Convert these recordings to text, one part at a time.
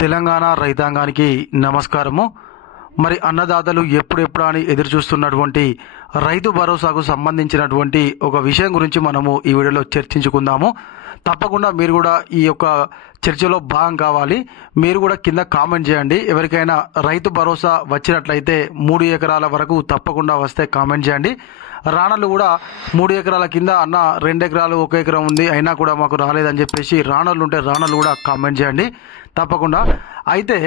తెలంగాణ రైతాంగానికి నమస్కారము. మరి అన్నదాతలు ఎప్పుడెప్పుడు అని ఎదురు చూస్తున్నటువంటి రైతు భరోసాకు సంబంధించినటువంటి ఒక విషయం గురించి మనము ఈ వీడియోలో చర్చించుకుందాము. తప్పకుండా మీరు కూడా ఈ యొక్క చర్చలో భాగం కావాలి. మీరు కూడా కింద కామెంట్ చేయండి. ఎవరికైనా రైతు భరోసా వచ్చినట్లయితే 3 ఎకరాల వరకు తప్పకుండా వస్తే కామెంట్ చేయండి. రాణలు కూడా 3 ఎకరాల కింద అన్న 2 ఎకరాలు 1 ఎకరం ఉంది అయినా కూడా మాకు రాలేదని చెప్పేసి రాణలు ఉంటే రాణలు కూడా కామెంట్ చేయండి తప్పకుండా. అయితే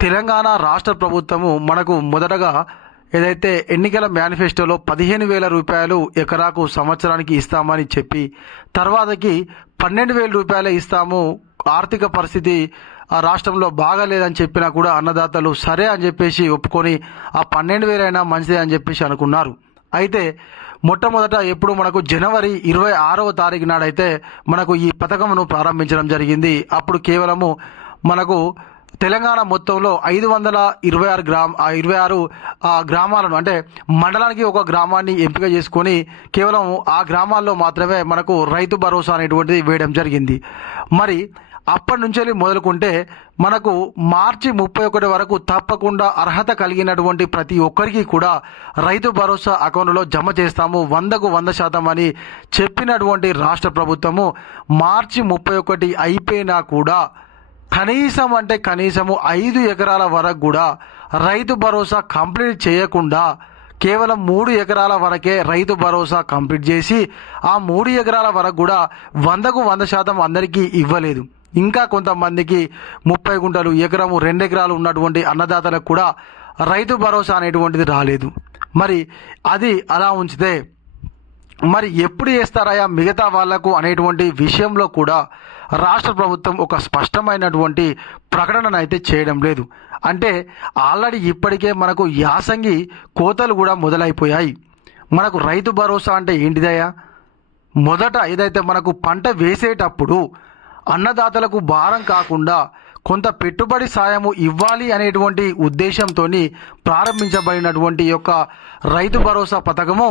తెలంగాణ రాష్ట్ర ప్రభుత్వము మనకు మొదటగా ఏదైతే ఎన్నికల మేనిఫెస్టోలో 15,000 రూపాయలు ఎకరాకు సంవత్సరానికి ఇస్తామని చెప్పి తర్వాతకి 12,000 రూపాయలే ఇస్తాము, ఆర్థిక పరిస్థితి ఆ రాష్ట్రంలో బాగాలేదని చెప్పినా కూడా అన్నదాతలు సరే అని చెప్పేసి ఒప్పుకొని ఆ 12,000 అయినా మంచిదే అని చెప్పేసి అనుకున్నారు. అయితే మొట్టమొదట ఎప్పుడు మనకు జనవరి 26వ తారీఖు నాడైతే మనకు ఈ పథకంను ప్రారంభించడం జరిగింది. అప్పుడు కేవలము మనకు తెలంగాణ మొత్తంలో 526 గ్రామాలను అంటే మండలానికి ఒక గ్రామాన్ని ఎంపిక చేసుకొని కేవలం ఆ గ్రామాల్లో మాత్రమే మనకు రైతు భరోసా అనేటువంటిది వేయడం జరిగింది. మరి అప్పటి నుంచి మొదలుకుంటే మనకు మార్చి 31 వరకు తప్పకుండా అర్హత కలిగినటువంటి ప్రతి ఒక్కరికి కూడా రైతు భరోసా అకౌంట్లో జమ చేస్తాము 100కు 100% అని చెప్పినటువంటి రాష్ట్ర ప్రభుత్వము మార్చి 31 అయిపోయినా కూడా కనీసం అంటే కనీసము 5 ఎకరాల వరకు కూడా రైతు భరోసా కంప్లీట్ చేయకుండా కేవలం 3 ఎకరాల వరకే రైతు భరోసా కంప్లీట్ చేసి ఆ 3 ఎకరాల వరకు కూడా 100కు 100% అందరికీ ఇవ్వలేదు. ఇంకా కొంతమందికి 30 గుంటలు ఎకరము 2 ఎకరాలు ఉన్నటువంటి అన్నదాతలకు కూడా రైతు భరోసా అనేటువంటిది రాలేదు. మరి అది అలా ఉంచితే మరి ఎప్పుడు చేస్తారయా మిగతా వాళ్లకు అనేటువంటి విషయంలో కూడా రాష్ట్ర ప్రభుత్వం ఒక స్పష్టమైనటువంటి ప్రకటనను అయితే చేయడం లేదు. అంటే ఆల్రెడీ ఇప్పటికే మనకు యాసంగి కోతలు కూడా మొదలైపోయాయి. మనకు రైతు భరోసా అంటే ఏంటిదయ్యా? మొదట ఏదైతే మనకు పంట వేసేటప్పుడు అన్నదాతలకు భారం కాకుండా కొంత పెట్టుబడి సాయము ఇవ్వాలి అనేటువంటి ఉద్దేశంతో ప్రారంభించబడినటువంటి యొక్క రైతు భరోసా పథకము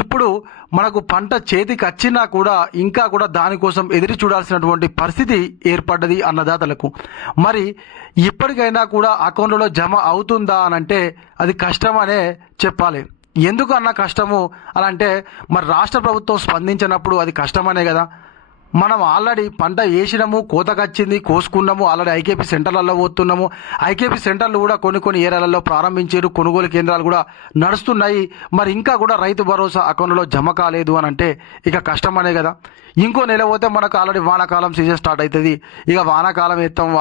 ఇప్పుడు మనకు పంట చేతికి వచ్చినా కూడా ఇంకా కూడా దానికోసం ఎదురు చూడాల్సినటువంటి పరిస్థితి ఏర్పడ్డది అన్నదాతలకు. మరి ఇప్పటికైనా కూడా అకౌంట్లో జమ అవుతుందా అనంటే అది కష్టమనే చెప్పాలి. ఎందుకు అన్న కష్టము అని అంటే మరి రాష్ట్ర ప్రభుత్వం స్పందించినప్పుడు అది కష్టమనే కదా. మనం ఆల్రెడీ పంట వేసినాము, కోతకొచ్చింది, కోసుకున్నాము, ఆల్రెడీ ఐకేపీ సెంటర్లలో పోతున్నాము. ఐకేపీ సెంటర్లు కూడా కొన్ని ఏరియాలలో ప్రారంభించారు, కొనుగోలు కేంద్రాలు కూడా నడుస్తున్నాయి. మరి ఇంకా కూడా రైతు భరోసా అకౌంట్లో జమ కాలేదు అని అంటే ఇక కష్టమనే కదా. ఇంకో నెల పోతే మనకు ఆల్రెడీ వానాకాలం సీజన్ స్టార్ట్ అవుతుంది. ఇక వానాకాలం ఎత్తాం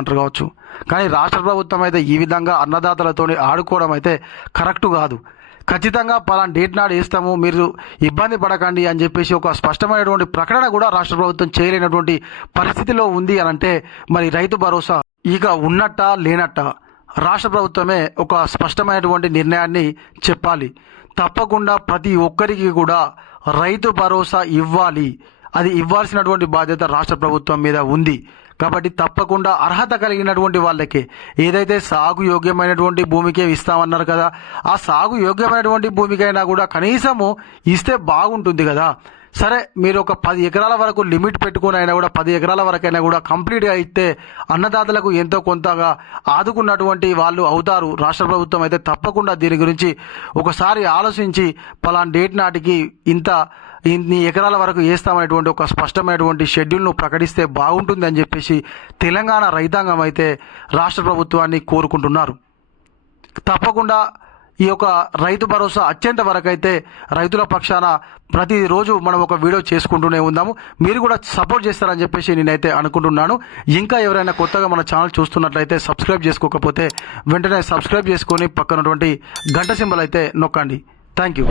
అంటారు కావచ్చు. కానీ రాష్ట్ర ప్రభుత్వం అయితే ఈ విధంగా అన్నదాతలతో ఆడుకోవడం అయితే కరెక్ట్ కాదు. ఖచ్చితంగా పలానా డేట్ నాడు వేస్తాము, మీరు ఇబ్బంది పడకండి అని చెప్పేసి ఒక స్పష్టమైనటువంటి ప్రకటన కూడా రాష్ట్ర ప్రభుత్వం చేయలేనటువంటి పరిస్థితిలో ఉంది అని అంటే మరి రైతు భరోసా ఇక ఉన్నట్ట లేనట్ట రాష్ట్ర ప్రభుత్వమే ఒక స్పష్టమైనటువంటి నిర్ణయాన్ని చెప్పాలి. తప్పకుండా ప్రతి ఒక్కరికి కూడా రైతు భరోసా ఇవ్వాలి. అది ఇవ్వాల్సినటువంటి బాధ్యత రాష్ట్ర ప్రభుత్వం మీద ఉంది. కాబట్టి తప్పకుండా అర్హత కలిగినటువంటి వాళ్ళకే ఏదైతే సాగు యోగ్యమైనటువంటి భూమికే ఇస్తామన్నారు కదా, ఆ సాగు యోగ్యమైనటువంటి భూమికైనా కూడా కనీసము ఇస్తే బాగుంటుంది కదా. సరే మీరు ఒక 10 ఎకరాల వరకు లిమిట్ పెట్టుకుని అయినా కూడా 10 ఎకరాల వరకైనా కూడా కంప్లీట్గా ఇస్తే అన్నదాతలకు ఎంతో కొంతగా ఆదుకున్నటువంటి వాళ్ళు అవుతారు. రాష్ట్ర ప్రభుత్వం అయితే తప్పకుండా దీని గురించి ఒకసారి ఆలోచించి పలానా డేట్ నాటికి ఇన్ని ఎకరాల వరకు వేస్తామనేటువంటి ఒక స్పష్టమైనటువంటి షెడ్యూల్ను ప్రకటిస్తే బాగుంటుంది అని చెప్పేసి తెలంగాణ రైతాంగం అయితే రాష్ట్ర ప్రభుత్వాన్ని కోరుకుంటున్నారు. తప్పకుండా ఈ యొక్క రైతు భరోసా అత్యంత వరకు అయితే రైతుల పక్షాన ప్రతిరోజు మనం ఒక వీడియో చేసుకుంటూనే ఉందాము. మీరు కూడా సపోర్ట్ చేస్తారని చెప్పేసి నేనైతే అనుకుంటున్నాను. ఇంకా ఎవరైనా కొత్తగా మన ఛానల్ చూస్తున్నట్లయితే సబ్స్క్రైబ్ చేసుకోకపోతే వెంటనే సబ్స్క్రైబ్ చేసుకొని పక్కనటువంటి గంట సింబల్ అయితే నొక్కండి. Thank you.